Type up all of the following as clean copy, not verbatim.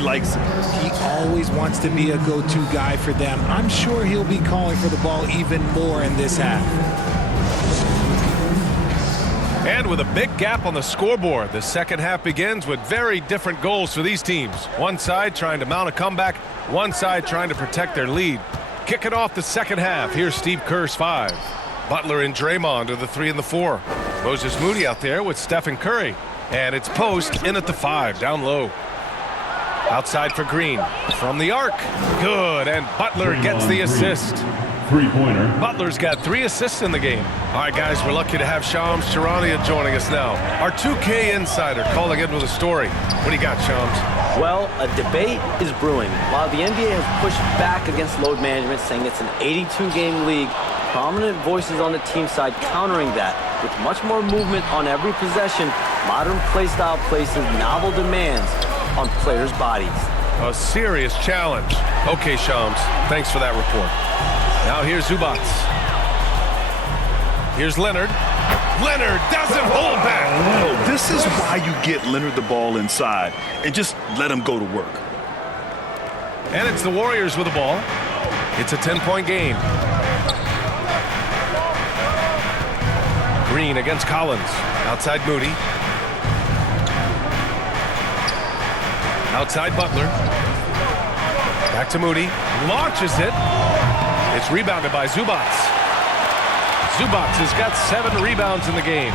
he likes it. He always wants to be a go-to guy for them. I'm sure he'll be calling for the ball even more in this half. And with a big gap on the scoreboard, the second half begins with very different goals for these teams. One side trying to mount a comeback, one side trying to protect their lead. Kicking off the second half, here's Steve Kerr's 5. Butler and Draymond are the 3 and the 4. Moses Moody out there with Stephen Curry. And it's Post in at the 5, down low. Outside for Green. From the arc. Good, and Butler gets the assist. Three-pointer. Butler's got 3 assists in the game. All right, guys, we're lucky to have Shams Charania joining us now. Our 2K insider calling in with a story. What do you got, Shams? Well, a debate is brewing. While the NBA has pushed back against load management, saying it's an 82-game league, prominent voices on the team side countering that. With much more movement on every possession, modern play style places novel demands on players' bodies. A serious challenge. Okay, Shams, thanks for that report. Now here's Zubac. Here's Leonard. Leonard doesn't hold back. This is why you get Leonard the ball inside and just let him go to work. And it's the Warriors with the ball. It's a 10-point game. Green against Collins. Outside Moody. Outside Butler. Back to Moody. Launches it. It's rebounded by Zubac. Zubac has got 7 rebounds in the game.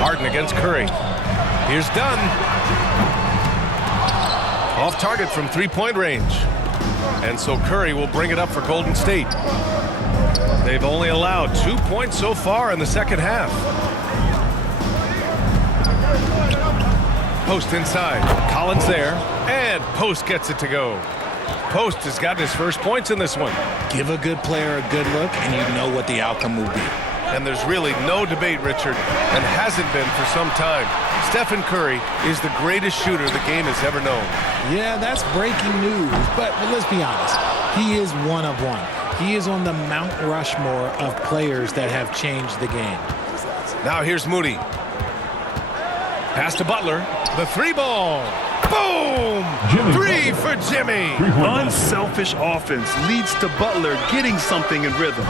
Harden against Curry. Here's Dunn. Off target from 3-point range. And so Curry will bring it up for Golden State. They've only allowed 2 points so far in the second half. Post inside. Collins there. And Post gets it to go. Post has gotten his first points in this one. Give a good player a good look, and you know what the outcome will be. And there's really no debate, Richard, and hasn't been for some time. Stephen Curry is the greatest shooter the game has ever known. Yeah, that's breaking news, but let's be honest. He is one of one. He is on the Mount Rushmore of players that have changed the game. Now here's Moody. Pass to Butler. The 3-ball. Boom! Jimmy. 3 for Jimmy. Unselfish offense leads to Butler getting something in rhythm.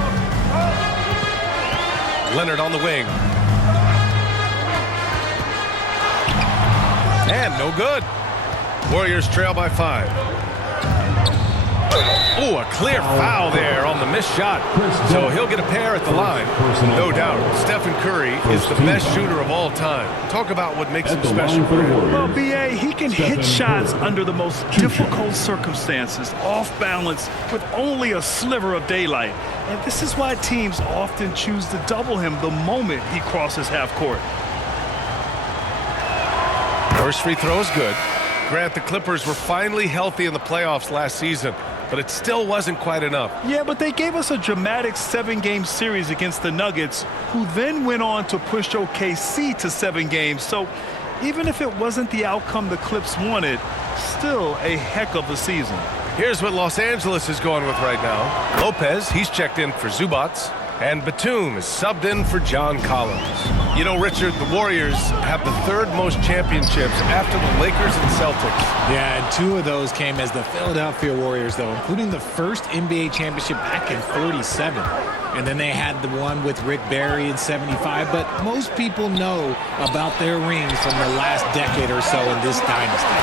Leonard on the wing. And no good. Warriors trail by 5. Oh, a clear foul there on the missed shot. So he'll get a pair at the line. No doubt, Stephen Curry is the best shooter of all time. Talk about what makes him special. Well, B.A., he can hit shots under the most difficult circumstances, off balance, with only a sliver of daylight. And this is why teams often choose to double him the moment he crosses half court. First free throw is good. Grant, the Clippers were finally healthy in the playoffs last season, but it still wasn't quite enough. Yeah, but they gave us a dramatic 7-game series against the Nuggets, who then went on to push OKC to 7 games. So even if it wasn't the outcome the Clips wanted, still a heck of a season. Here's what Los Angeles is going with right now. Lopez, he's checked in for Zubac, and Batum is subbed in for John Collins. You know, Richard, the Warriors have the 3rd most championships after the Lakers and Celtics. Yeah, and 2 of those came as the Philadelphia Warriors, though, including the first NBA championship back in '47. And then they had the one with Rick Barry in '75. But most people know about their rings from the last decade or so in this dynasty.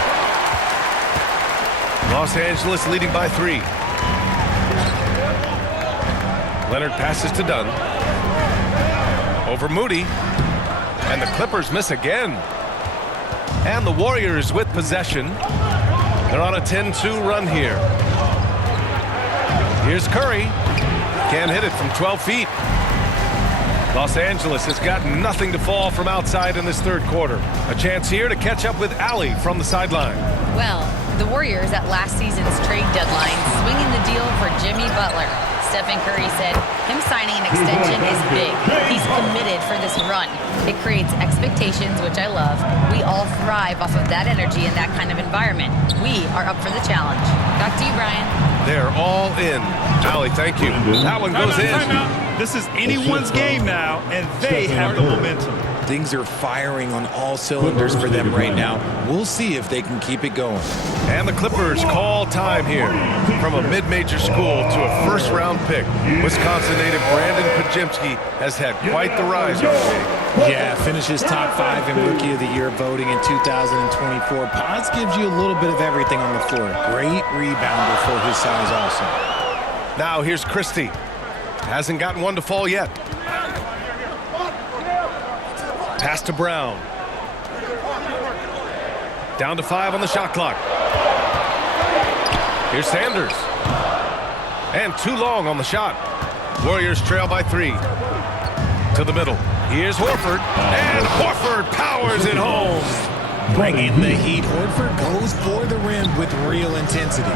Los Angeles leading by 3. Leonard passes to Dunn. Over Moody. And the Clippers miss again. And the Warriors with possession. They're on a 10-2 run here. Here's Curry. Can't hit it from 12 feet. Los Angeles has got nothing to fall from outside in this 3rd quarter. A chance here to catch up with Allie from the sideline. Well, the Warriors at last season's trade deadline swinging the deal for Jimmy Butler. Stephen Curry said him signing an extension is big. He's committed for this run. It creates expectations, which I love. We all thrive off of that energy in that kind of environment. We are up for the challenge. Back to you, Brian. They're all in. Allie, thank you. That one goes in. This is anyone's game now, and they have the momentum. Things are firing on all cylinders for them right now. We'll see if they can keep it going. And the Clippers call time here. From a mid-major school to a first-round pick, Wisconsin native Brandon Podziemski has had quite the rise on the Yeah, finishes top 5 in Rookie of the Year voting in 2024. Pods gives you a little bit of everything on the floor. Great rebounder for his size also. Now here's Christie. Hasn't gotten one to fall yet. Pass to Brown. Down to 5 on the shot clock. Here's Sanders. And too long on the shot. Warriors trail by 3. To the middle. Here's Horford. And Horford powers it home. Bringing the heat. Horford goes for the rim with real intensity.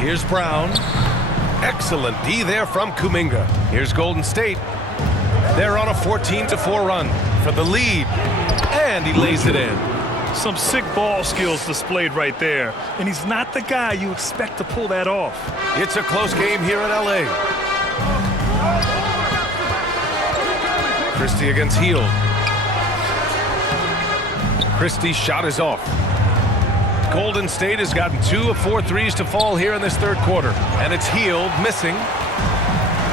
Here's Brown. Excellent D there from Kuminga. Here's Golden State. They're on a 14-4 run for the lead. And he lays it in. Some sick ball skills displayed right there. And he's not the guy you expect to pull that off. It's a close game here in L.A. Christie against Hield. Christie's shot is off. Golden State has gotten 2 of 4 threes to fall here in this third quarter. And it's Hield missing.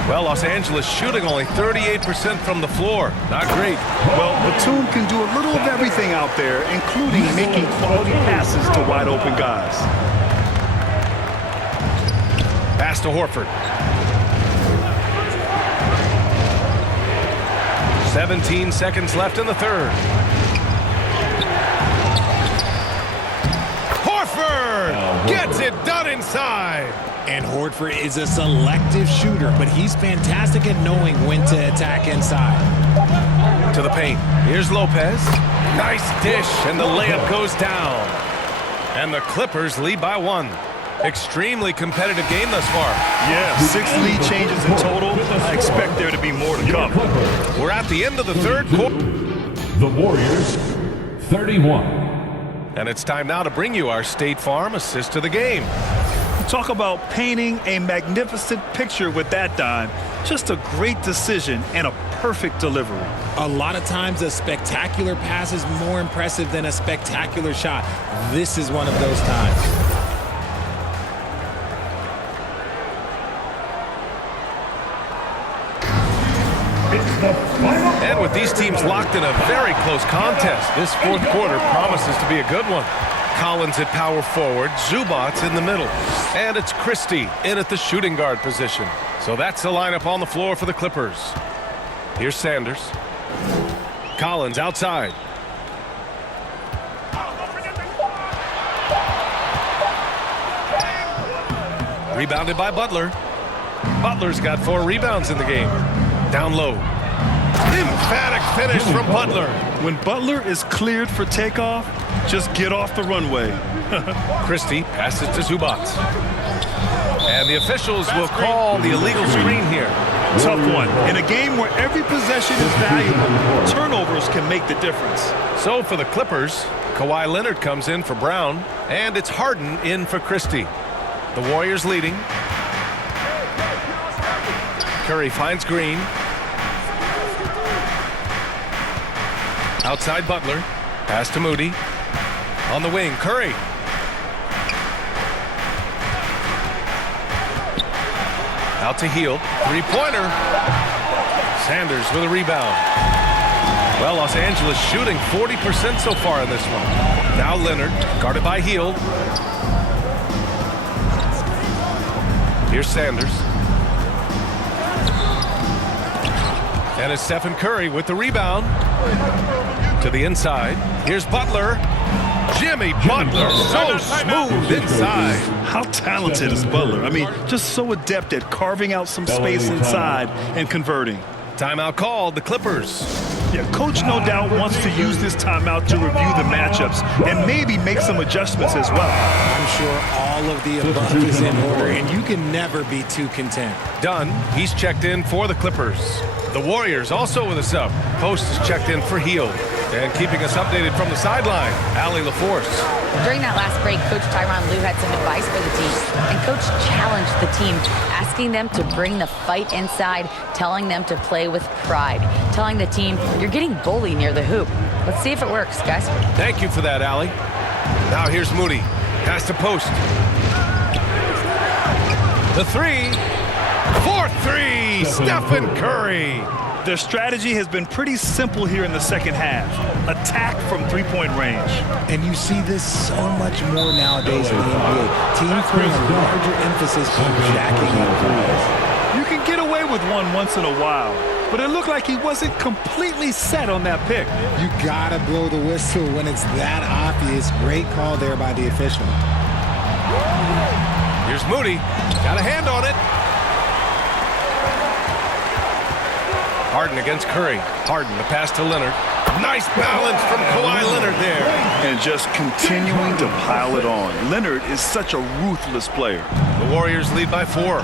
Well, Los Angeles shooting only 38% from the floor. Not great. Well, Batum can do a little of everything out there, including making quality passes to wide open guys. Pass to Horford. 17 seconds left in the third. Horford gets it done inside. And Horford is a selective shooter, but he's fantastic at knowing when to attack inside. To the paint. Here's Lopez. Nice dish, and the layup goes down. And the Clippers lead by 1. Extremely competitive game thus far. Yeah, 6 lead changes in total. I expect there to be more to come. We're at the end of the third quarter. The Warriors, 31. And it's time now to bring you our State Farm assist to the game. Talk about painting a magnificent picture with that dime. Just a great decision and a perfect delivery. A lot of times a spectacular pass is more impressive than a spectacular shot. This is one of those times. And with these teams locked in a very close contest, this fourth quarter promises to be a good one. Collins at power forward, Zubats in the middle. And it's Christie in at the shooting guard position. So that's the lineup on the floor for the Clippers. Here's Sanders. Collins outside. Rebounded by Butler. Butler's got 4 rebounds in the game. Down low. Emphatic finish from Butler. When Butler is cleared for takeoff, just get off the runway. Christie passes to Zubats. And the officials will call the illegal screen here. Tough one. In a game where every possession is valuable, turnovers can make the difference. So for the Clippers, Kawhi Leonard comes in for Brown, and it's Harden in for Christie. The Warriors leading. Curry finds Green. Outside Butler. Pass to Moody. On the wing, Curry. Out to Hield. Three-pointer. Sanders with a rebound. Well, Los Angeles shooting 40% so far in this one. Now Leonard, guarded by Hield. Here's Sanders. And it's Stephen Curry with the rebound. To the inside. Here's Butler. Jimmy Butler, so smooth inside. How talented is Butler? I mean, just so adept at carving out some space inside and converting. Timeout called, the Clippers. Yeah, coach no doubt wants to use this timeout to review the matchups and maybe make some adjustments as well. I'm sure all of the above is in order, and you can never be too content. Dunn, he's checked in for the Clippers. The Warriors also with a sub. Post is checked in for Hield. And keeping us updated from the sideline, Allie LaForce. During that last break, Coach Tyronn Lue had some advice for the team. And Coach challenged the team, asking them to bring the fight inside, telling them to play with pride, telling the team, you're getting bullied near the hoop. Let's see if it works, guys. Thank you for that, Allie. Now here's Moody. Pass to Post. The three. 4-3, Stephen Curry. Their strategy has been pretty simple here in the second half. Attack from three-point range. And you see this so much more nowadays in the NBA. Teams putting a larger emphasis on jacking up threes. You can get away with one once in a while, but it looked like he wasn't completely set on that pick. You gotta blow the whistle when it's that obvious. Great call there by the official. Here's Moody. Got a hand on it. Harden against Curry. Harden, the pass to Leonard. Nice balance from Kawhi Leonard there. And just continuing to pile it on. Leonard is such a ruthless player. The Warriors lead by 4.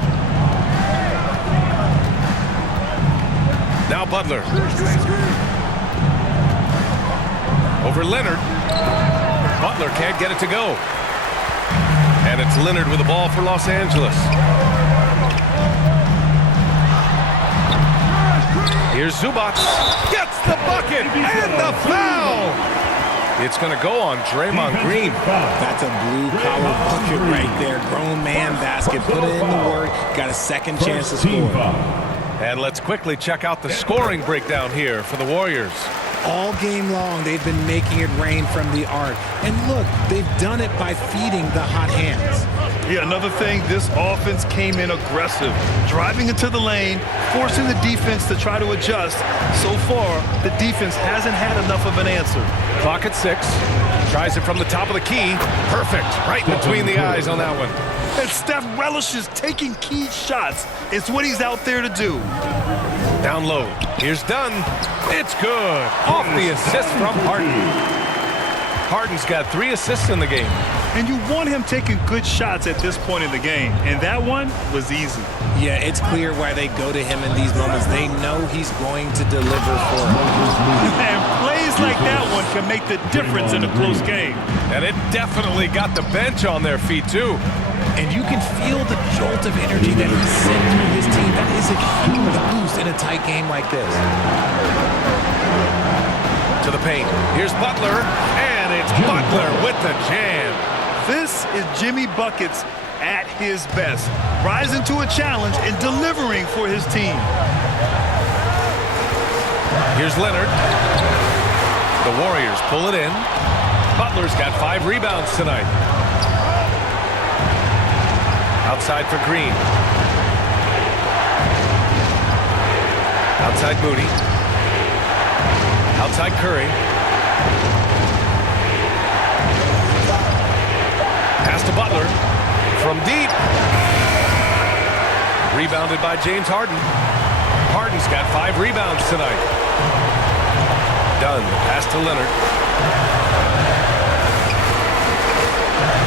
Now Butler. Over Leonard. Butler can't get it to go. And it's Leonard with the ball for Los Angeles. Here's Zubac. Gets the bucket and the foul. It's going to go on Draymond Green. That's a blue-collar bucket right there. Grown man basket. Put it in the work. Got a second chance to score. And let's quickly check out the scoring breakdown here for the Warriors. All game long, they've been making it rain from the arc. And look, they've done it by feeding the hot hands. Yeah, another thing, this offense came in aggressive, driving into the lane, forcing the defense to try to adjust. So far, the defense hasn't had enough of an answer. Clock at 6. Tries it from the top of the key. Perfect. Right between the eyes on that one. And Steph relishes taking key shots. It's what he's out there to do. Down low. Here's Dunn. It's good. Off the assist from Harden. Harden's got 3 assists in the game. And you want him taking good shots at this point in the game. And that one was easy. Yeah, it's clear why they go to him in these moments. They know he's going to deliver for them. And plays like that one can make the difference in a close game. And it definitely got the bench on their feet, too. And you can feel the jolt of energy that he sent through his team. That is a huge boost in a tight game like this. To the paint. Here's Butler. And it's Butler with the jam. This is Jimmy Buckets at his best, rising to a challenge and delivering for his team. Here's Leonard. The Warriors pull it in. Butler's got 5 rebounds tonight. Outside for Green. Outside Moody. Outside Curry. Pass to Butler. From deep. Rebounded by James Harden. Harden's got 5 rebounds tonight. Dunn. Pass to Leonard.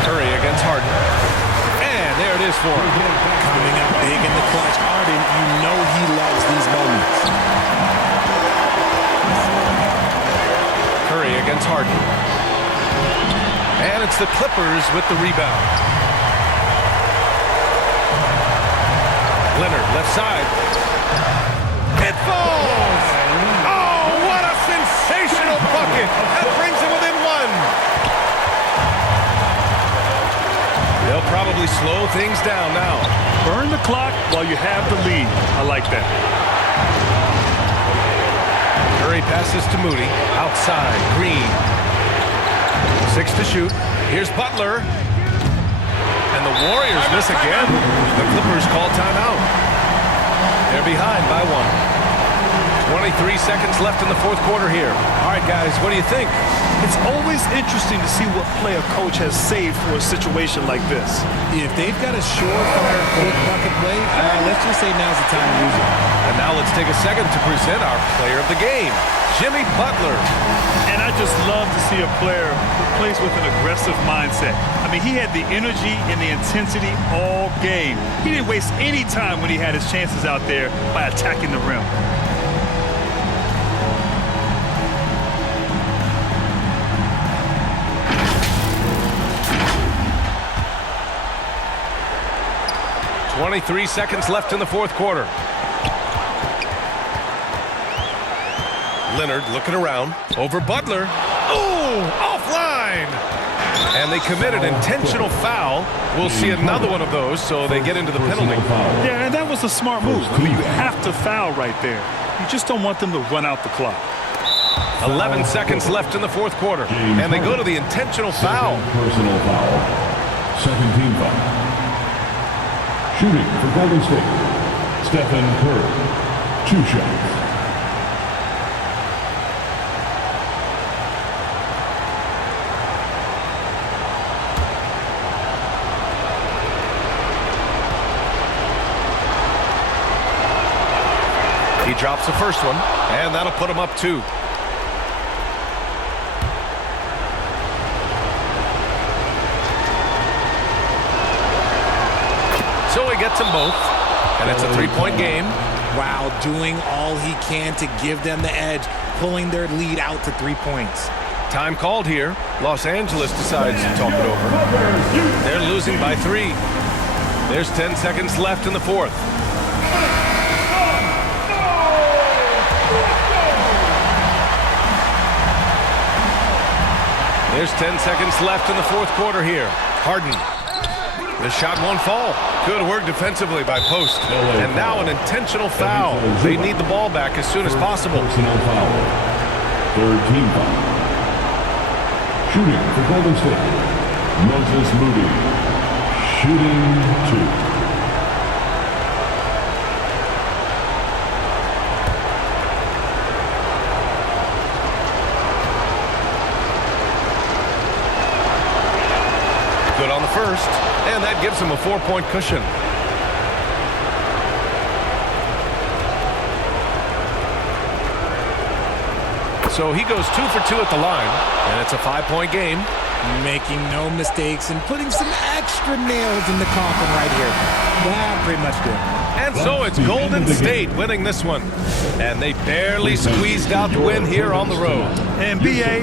Curry against Harden. And there it is for him. Coming up big in the clutch. Harden, you know he loves these moments. Curry against Harden. And it's the Clippers with the rebound. Leonard, left side. It falls! Oh, what a sensational bucket! That brings him within 1. They'll probably slow things down now. Burn the clock while you have the lead. I like that. Curry passes to Moody. Outside, Green. 6 to shoot. Here's Butler. And the Warriors miss again. The Clippers call timeout. They're behind by 1. 23 seconds left in the 4th quarter here. All right, guys, what do you think? It's always interesting to see what play a coach has saved for a situation like this. If they've got a surefire quick bucket play, let's just say now's the time to use it. And now let's take a second to present our player of the game, Jimmy Butler. And I just love to see a player who plays with an aggressive mindset. I mean, he had the energy and the intensity all game. He didn't waste any time when he had his chances out there by attacking the rim. 23 seconds left in the fourth quarter. Leonard looking around. Over Butler. Oh, offline. And they committed intentional foul. We'll see another one of those, so they get into the penalty. Yeah, and that was a smart move. I mean, you have to foul right there. You just don't want them to run out the clock. 11 seconds left in the fourth quarter. And they go to the intentional foul. Personal foul. Second team foul. Shooting for Golden State. Stephen Curry. 2 shots. He drops the first one, and that'll put him up 2. So he gets them both, and it's a 3-point game. Wow, doing all he can to give them the edge, pulling their lead out to 3 points. Time called here. Los Angeles decides to talk it over. They're losing by 3. There's 10 seconds left in the fourth. There's 10 seconds left in the fourth quarter here. Harden. The shot won't fall. Good work defensively by Post. And now an intentional foul. They need the ball back as soon as possible. Personal foul. Third team foul. Shooting for Golden State. Moses Moody. Shooting 2. Good on the first, and that gives him a 4-point cushion. So he goes 2 for 2 at the line, and it's a 5-point game. Making no mistakes and putting some extra nails in the coffin right here. That pretty much did. And so it's Golden State winning this one. And they barely squeezed out the win here on the road. And B.A.